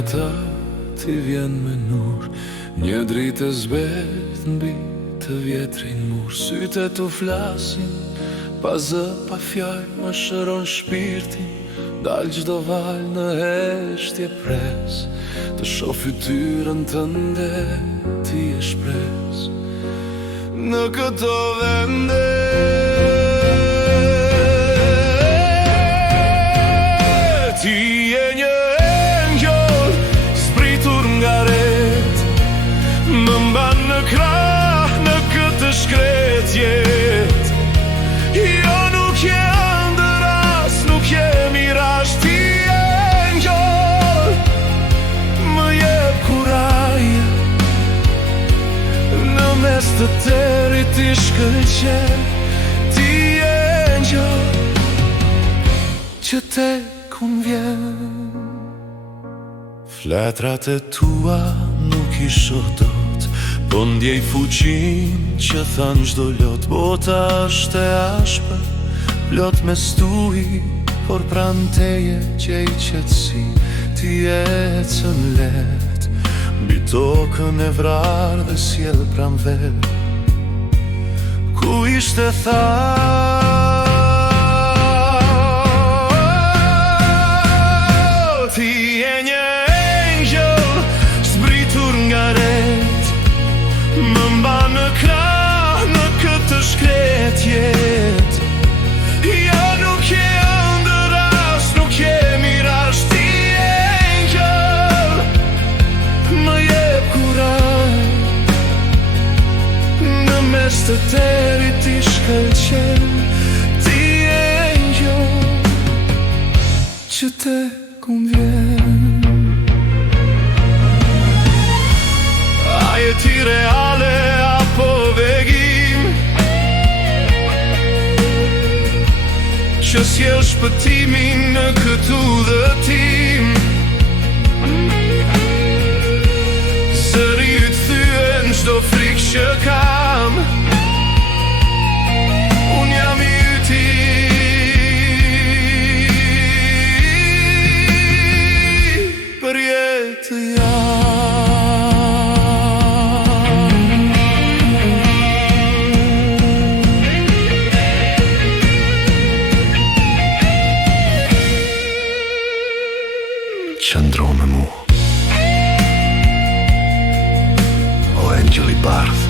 ata ti vjen me nur, një dritë e zbet mbi të vjetrin mur. Sytë tu flasin, pa zë, pa fjall, më shëron shpirtin. Dal gjdo val në heshtje pres, të shoh fytyrën tënde, ti e shpres. Në këto vende ti je një engjëll zbritur nga ret, më mban në krah në këtë shkret jet. Jo nuk je ëndëras, nuk je mirazh, ti je engjëll, më jep kuraje. Në mes të terit ti shkëlqen, ti je engjëll që tek unë vjen. Fletrat e tua nuk i shoh dot, po ndjej fuqin që than çdo lot. Bota është e ashpër, plot me stuhi, por pran teje gjej qetësi. Ti ecën let, mbi tokën e vrarë dhe sjell pran vet. Ku ishte tha ti je një engjëll zbritur nga ret, më mban në krah në këtë shkret jet. Jo nuk je ëndëras, nuk je mirazh, ti je engjëll, më jep kuraj. Në mes të terit ti shkëlqen, ti je engjëll që tek unë vjen. A je ti reale apo vegim, që sjell shpëtimin në këtë udhëtim. Zëri yt thyen çdo frikë që kam, unë jam i yti. Për jetë jam. Qëndro me mu, o engjëll i bardh,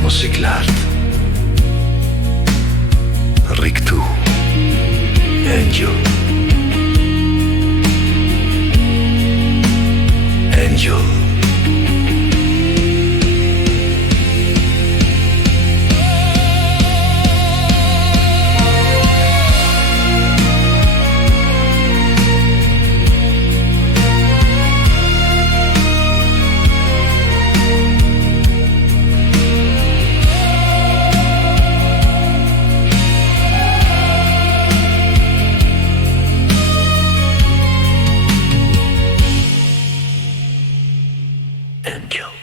mos i lart, rri këtu. Angel, angel. Angel.